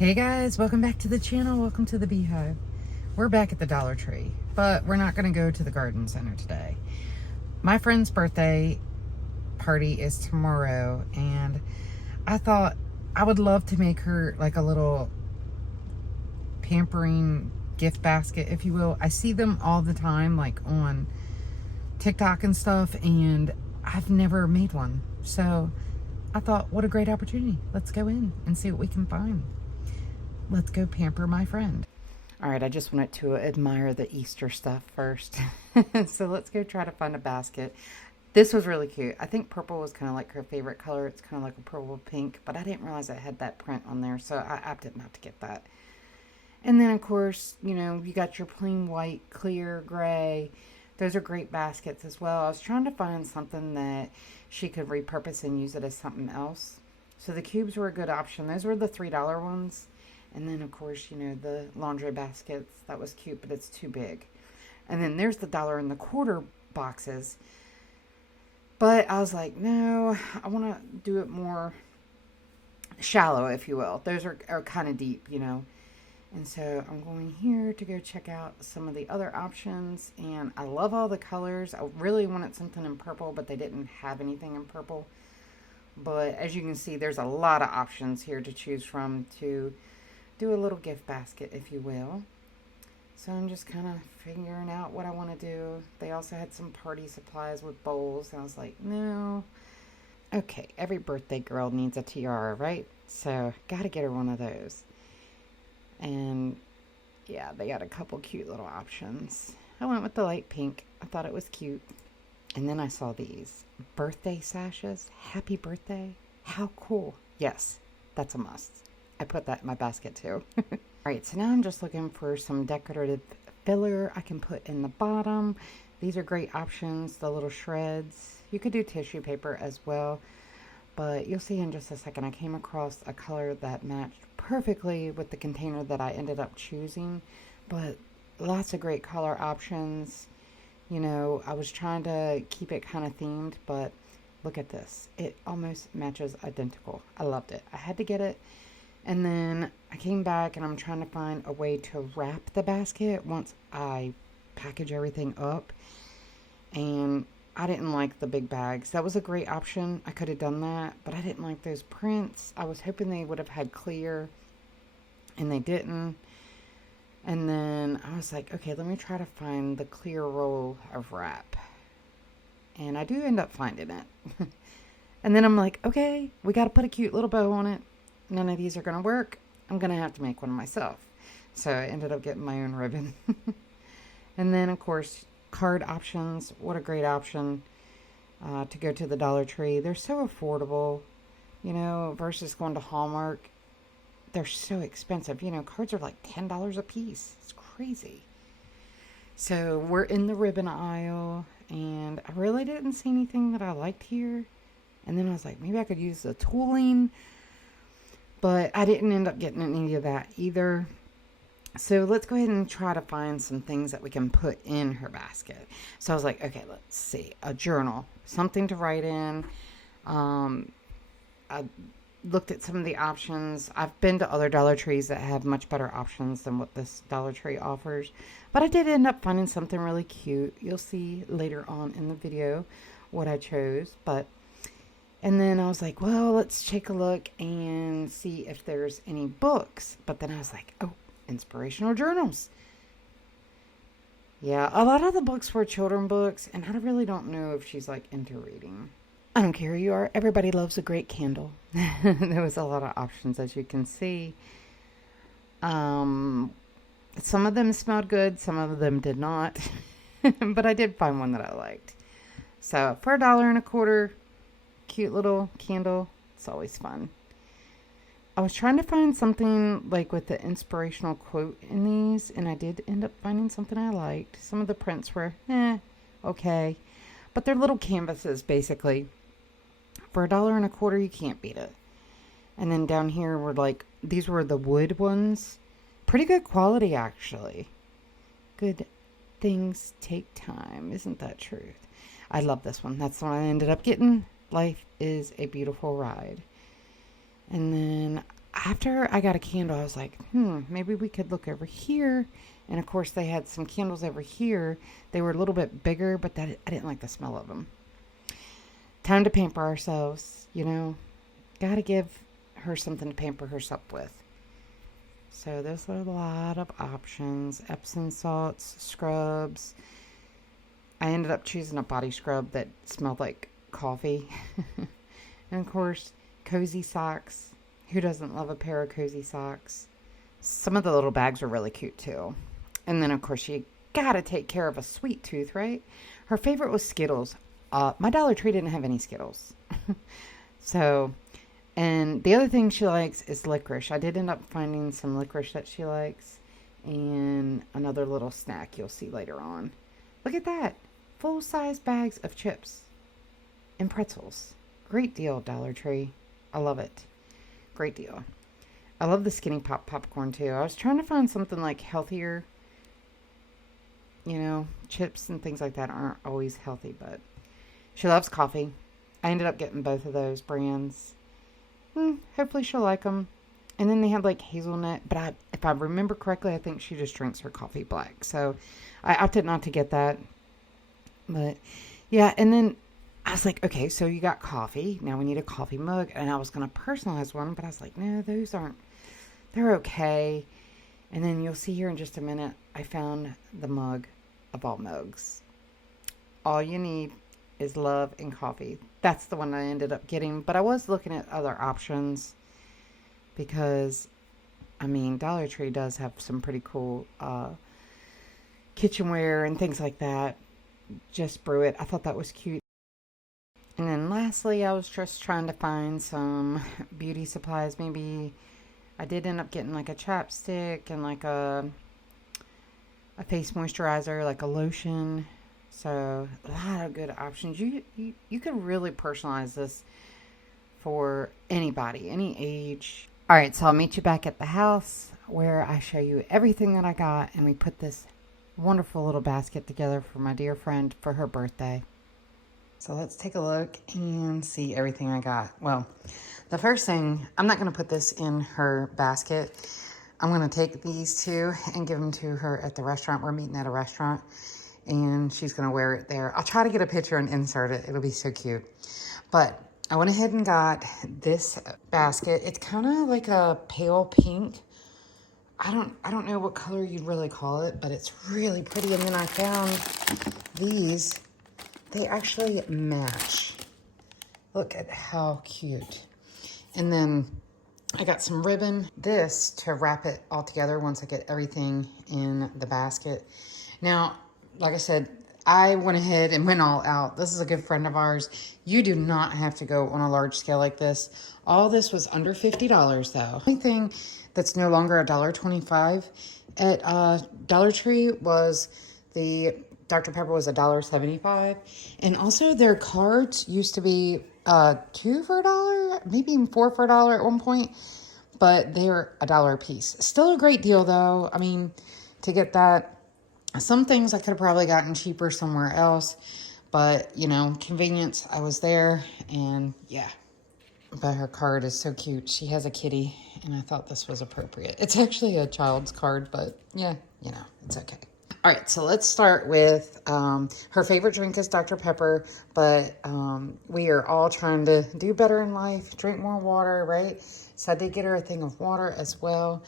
Hey guys, welcome back to the channel. Welcome to the Beehive. We're back at the Dollar Tree, but we're not going to go to the garden center today. My friend's birthday party is tomorrow, and I thought I would love to make her like a little pampering gift basket, if you will. I see them all the time, like on TikTok and stuff, and I've never made one. So I thought, what a great opportunity. Let's go in and see what we can find. Let's go pamper my friend. All right, I just wanted to admire the Easter stuff first. So let's go try to find a basket. This was really cute. I think purple was kind of like her favorite color. It's kind of like a purple pink, but I didn't realize it had that print on there, so I opted not to get that. And then, of course, you know, you got your plain white, clear, gray. Those are great baskets as well. I was trying to find something that she could repurpose and use it as something else. So the cubes were a good option. Those were the $3 ones. And then, of course, you know, the laundry baskets. That was cute, but it's too big. And then there's the $1.25 boxes. But I was like, no, I want to do it more shallow, if you will. Those are kind of deep, you know. And so I'm going here to go check out some of the other options. And I love all the colors. I really wanted something in purple, but they didn't have anything in purple. But as you can see, there's a lot of options here to choose from to do a little gift basket, if you will. So I'm just kind of figuring out what I want to do. They also had some party supplies with bowls, and I was like, no. Okay, every birthday girl needs a tiara, right? So gotta get her one of those. And yeah, they got a couple cute little options. I went with the light pink. I thought it was cute. And then I saw these birthday sashes. Happy birthday. How cool. Yes, that's a must. I put that in my basket too. All right, so now I'm just looking for some decorative filler I can put in the bottom. These are great options, the little shreds. You could do tissue paper as well, but you'll see in just a second. I came across a color that matched perfectly with the container that I ended up choosing, but lots of great color options. You know, I was trying to keep it kind of themed, but look at this. It almost matches identical. I loved it. I had to get it. And then I came back and I'm trying to find a way to wrap the basket once I package everything up. And I didn't like the big bags. That was a great option. I could have done that, but I didn't like those prints. I was hoping they would have had clear, and they didn't. And then I was like, okay, let me try to find the clear roll of wrap. And I do end up finding it. And then I'm like, okay, we got to put a cute little bow on it. None of these are going to work. I'm going to have to make one myself. So I ended up getting my own ribbon. And then, of course, card options. What a great option to go to the Dollar Tree. They're so affordable, you know, versus going to Hallmark. They're so expensive. You know, cards are like $10 a piece. It's crazy. So we're in the ribbon aisle, and I really didn't see anything that I liked here. And then I was like, maybe I could use the tooling. But I didn't end up getting any of that either. So let's go ahead and try to find some things that we can put in her basket. So I was like, okay, let's see. A journal. Something to write in. I looked at some of the options. I've been to other Dollar Trees that have much better options than what this Dollar Tree offers. But I did end up finding something really cute. You'll see later on in the video what I chose. And then I was like, well, let's take a look and see if there's any books. But then I was like, oh, inspirational journals. Yeah, a lot of the books were children books, and I really don't know if she's like into reading. I don't care who you are. Everybody loves a great candle. There was a lot of options, as you can see. Some of them smelled good. Some of them did not. But I did find one that I liked. So for $1.25, cute little candle. It's always fun. I was trying to find something like with the inspirational quote in these, and I did end up finding something I liked. Some of the prints were okay, but they're little canvases basically. For $1.25, you can't beat it. And then down here were like, these were the wood ones. Pretty good quality, actually. Good things take time. Isn't that truth? I love this one. That's the one I ended up getting. Life is a beautiful ride. And then after I got a candle, I was like, maybe we could look over here. And of course, they had some candles over here. They were a little bit bigger, but I didn't like the smell of them. Time to pamper ourselves, you know. Gotta give her something to pamper herself with. So there's a lot of options. Epsom salts, scrubs. I ended up choosing a body scrub that smelled like coffee. And of course, cozy socks. Who doesn't love a pair of cozy socks? Some of the little bags are really cute too. And then of course you gotta take care of a sweet tooth, right? Her favorite was Skittles. My Dollar Tree didn't have any Skittles. So, and the other thing she likes is licorice. I did end up finding some licorice that she likes. And another little snack you'll see later on. Look at that. Full-size bags of chips and pretzels. Great deal, Dollar Tree. I love it. Great deal. I love the Skinny Pop popcorn too. I was trying to find something like healthier. You know, chips and things like that aren't always healthy, but she loves coffee. I ended up getting both of those brands. Hopefully she'll like them. And then they had like hazelnut, but if I remember correctly, I think she just drinks her coffee black. So I opted not to get that. But yeah, and then I was like, okay, so you got coffee. Now we need a coffee mug. And I was going to personalize one, but I was like, no, those aren't, they're okay. And then you'll see here in just a minute, I found the mug of all mugs. All you need is love and coffee. That's the one I ended up getting. But I was looking at other options because, I mean, Dollar Tree does have some pretty cool kitchenware and things like that. Just brew it. I thought that was cute. And then lastly, I was just trying to find some beauty supplies. Maybe I did end up getting like a chapstick and like a face moisturizer, like a lotion. So a lot of good options. You could really personalize this for anybody, any age. All right, so I'll meet you back at the house where I show you everything that I got, and we put this wonderful little basket together for my dear friend for her birthday. So let's take a look and see everything I got. Well, the first thing, I'm not going to put this in her basket. I'm going to take these two and give them to her at the restaurant. We're meeting at a restaurant, and she's going to wear it there. I'll try to get a picture and insert it. It'll be so cute. But I went ahead and got this basket. It's kind of like a pale pink. I don't know what color you'd really call it, but it's really pretty. And then I found these. They actually match. Look at how cute. And then I got some ribbon. This to wrap it all together once I get everything in the basket. Now, like I said, I went ahead and went all out. This is a good friend of ours. You do not have to go on a large scale like this. All this was under $50 though. The only thing that's no longer $1.25 at Dollar Tree was the Dr. Pepper was $1.75. And also their cards used to be 2 for $1, maybe even 4 for $1 at one point, but they're $1 a piece. Still a great deal though. I mean, to get that, some things I could have probably gotten cheaper somewhere else, but you know, convenience, I was there, and yeah. But her card is so cute. She has a kitty, and I thought this was appropriate. It's actually a child's card, but yeah, you know, it's okay. All right, so let's start with her favorite drink is Dr. Pepper, but we are all trying to do better in life, drink more water, right? So I did get her a thing of water as well.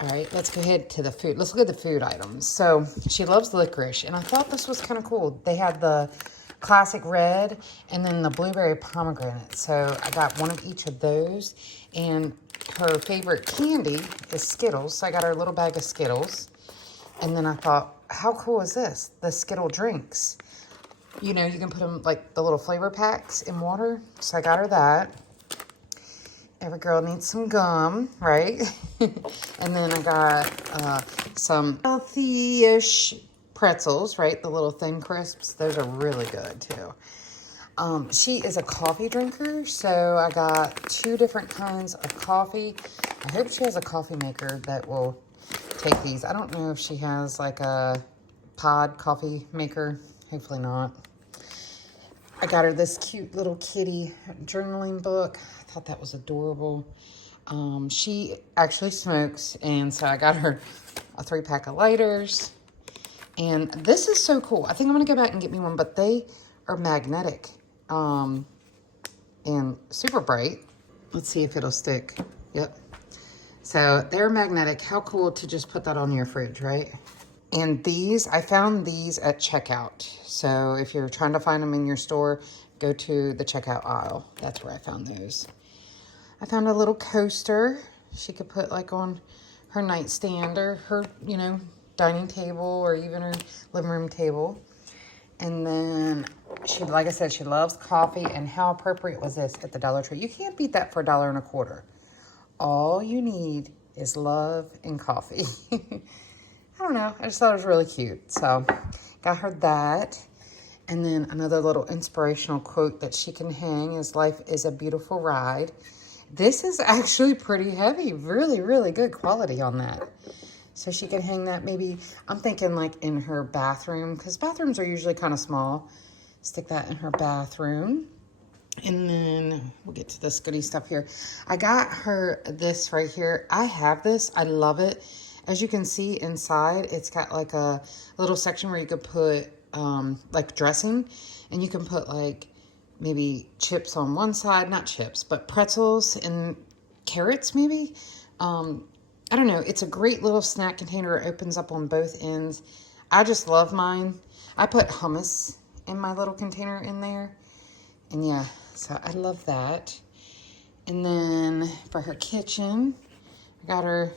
All right, let's go ahead to the food. Let's look at the food items. So she loves licorice, and I thought this was kind of cool. They had the classic red and then the blueberry pomegranate. So I got one of each of those, and her favorite candy is Skittles. So I got her a little bag of Skittles. And then I thought, how cool is this? The Skittle drinks. You know, you can put them like the little flavor packs in water. So I got her that. Every girl needs some gum, right? And then I got some healthy-ish pretzels, right? The little thin crisps. Those are really good too. She is a coffee drinker, so I got 2 different kinds of coffee. I hope she has a coffee maker that will take these. I don't know if she has like a pod coffee maker. Hopefully not. I got her this cute little kitty journaling book. I thought that was adorable. She actually smokes, and so I got her a 3-pack of lighters. And this is so cool. I think I'm going to go back and get me one, but they are magnetic and super bright. Let's see if it'll stick. Yep. So they're magnetic. How cool to just put that on your fridge, right? And these, I found these at checkout. So if you're trying to find them in your store, go to the checkout aisle. That's where I found those. I found a little coaster she could put like on her nightstand or her, you know, dining table or even her living room table. And then she, like I said, she loves coffee. And how appropriate was this at the Dollar Tree? You can't beat that for $1.25. All you need is love and coffee. I don't know. I just thought it was really cute. So got her that. And then another little inspirational quote that she can hang is, "Life is a beautiful ride." This is actually pretty heavy. Really, really good quality on that. So she can hang that maybe, I'm thinking like in her bathroom, because bathrooms are usually kind of small. Stick that in her bathroom. And then we'll get to this goodie stuff here. I got her this right here. I have this. I love it. As you can see inside, it's got like a little section where you could put like dressing. And you can put like maybe chips on one side. Not chips, but pretzels and carrots maybe. I don't know. It's a great little snack container. It opens up on both ends. I just love mine. I put hummus in my little container in there. And yeah, so I love that. And then for her kitchen, I got her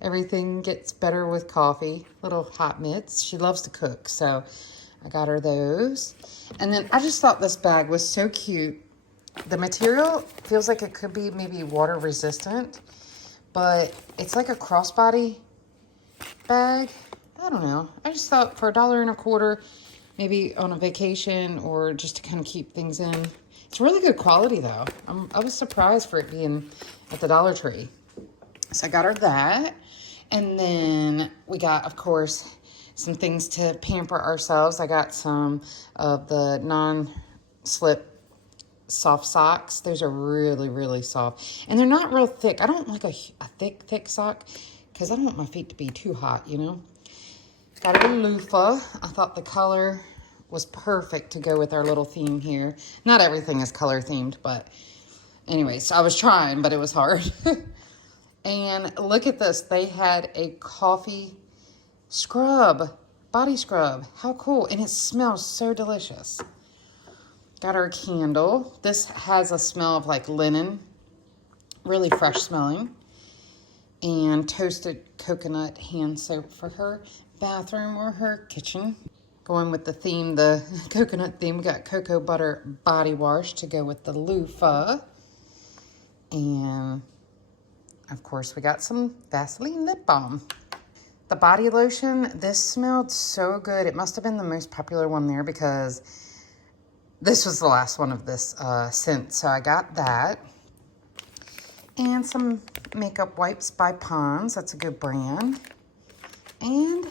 everything gets better with coffee. Little hot mitts. She loves to cook, so I got her those. And then I just thought this bag was so cute. The material feels like it could be maybe water resistant, but it's like a crossbody bag. I don't know. I just thought for $1.25, maybe on a vacation or just to kind of keep things in. It's really good quality though. I was surprised for it being at the Dollar Tree. So I got her that. And then we got, of course, some things to pamper ourselves. I got some of the non-slip soft socks. Those are really, really soft. And they're not real thick. I don't like a thick sock because I don't want my feet to be too hot, you know. Got a loofah. I thought the color was perfect to go with our little theme here. Not everything is color themed, but anyways, I was trying, but it was hard. And look at this. They had a coffee scrub, body scrub. How cool. And it smells so delicious. Got our candle. This has a smell of like linen, really fresh smelling. And toasted coconut hand soap for her bathroom or her kitchen. Going with the theme, the coconut theme, we got cocoa butter body wash to go with the loofah. And of course we got some Vaseline lip balm. The body lotion, this smelled so good. It must have been the most popular one there because this was the last one of this scent. So I got that. And some makeup wipes by Pond's. That's a good brand. And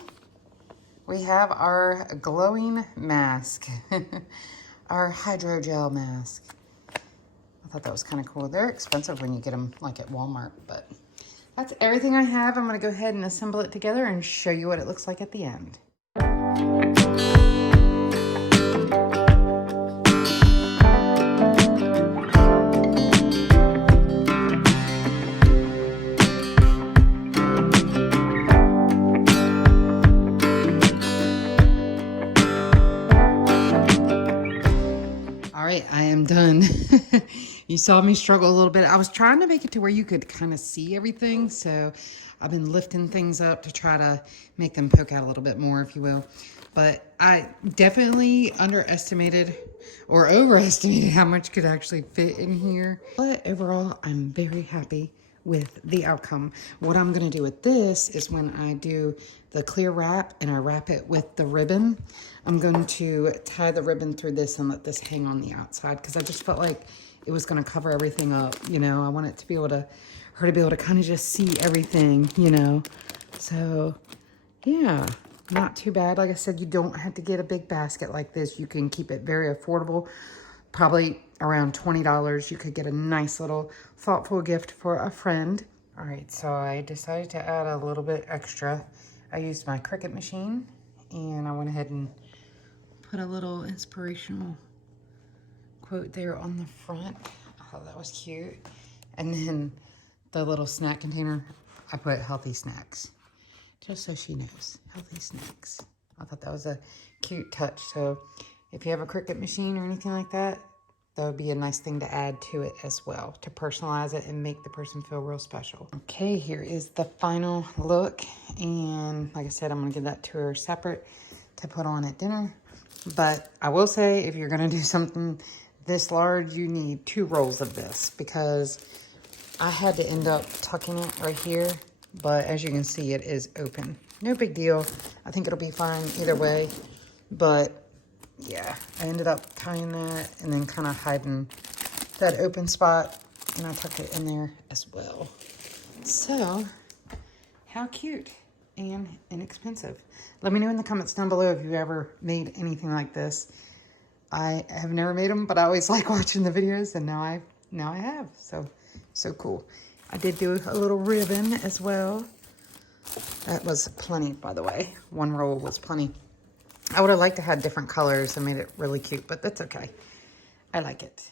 we have our glowing mask. Our hydrogel mask. I thought that was kind of cool. They're expensive when you get them like at Walmart, but that's everything I have. I'm going to go ahead and assemble it together and show you what it looks like at the end. I am done. You saw me struggle a little bit. I was trying to make it to where you could kind of see everything. So I've been lifting things up to try to make them poke out a little bit more, if you will. But I definitely underestimated or overestimated how much could actually fit in here. But overall, I'm very happy with the outcome. What I'm going to do with this is when I do the clear wrap and I wrap it with the ribbon, I'm going to tie the ribbon through this and let this hang on the outside because I just felt like it was going to cover everything up. You know, I want it to be able to, her to be able to kind of just see everything, you know. So yeah, not too bad. Like I said, you don't have to get a big basket like this. You can keep it very affordable. Probably around $20, you could get a nice little thoughtful gift for a friend. All right, so I decided to add a little bit extra. I used my Cricut machine, and I went ahead and put a little inspirational quote there on the front. I thought that was cute. And then the little snack container, I put healthy snacks, just so she knows, healthy snacks. I thought that was a cute touch. So if you have a Cricut machine or anything like that, that would be a nice thing to add to it as well, to personalize it and make the person feel real special. Okay, here is the final look. And like I said, I'm gonna give that to her separate to put on at dinner. But I will say, if you're gonna do something this large, you need 2 rolls of this, because I had to end up tucking it right here. But as you can see, it is open. No big deal. I think it'll be fine either way. But yeah, I ended up tying that and then kind of hiding that open spot, and I tucked it in there as well. So, how cute and inexpensive. Let me know in the comments down below if you've ever made anything like this. I have never made them, but I always like watching the videos, and now I have. So cool. I did do a little ribbon as well. That was plenty, by the way. 1 roll was plenty. I would have liked to have different colors and made it really cute, but that's okay. I like it.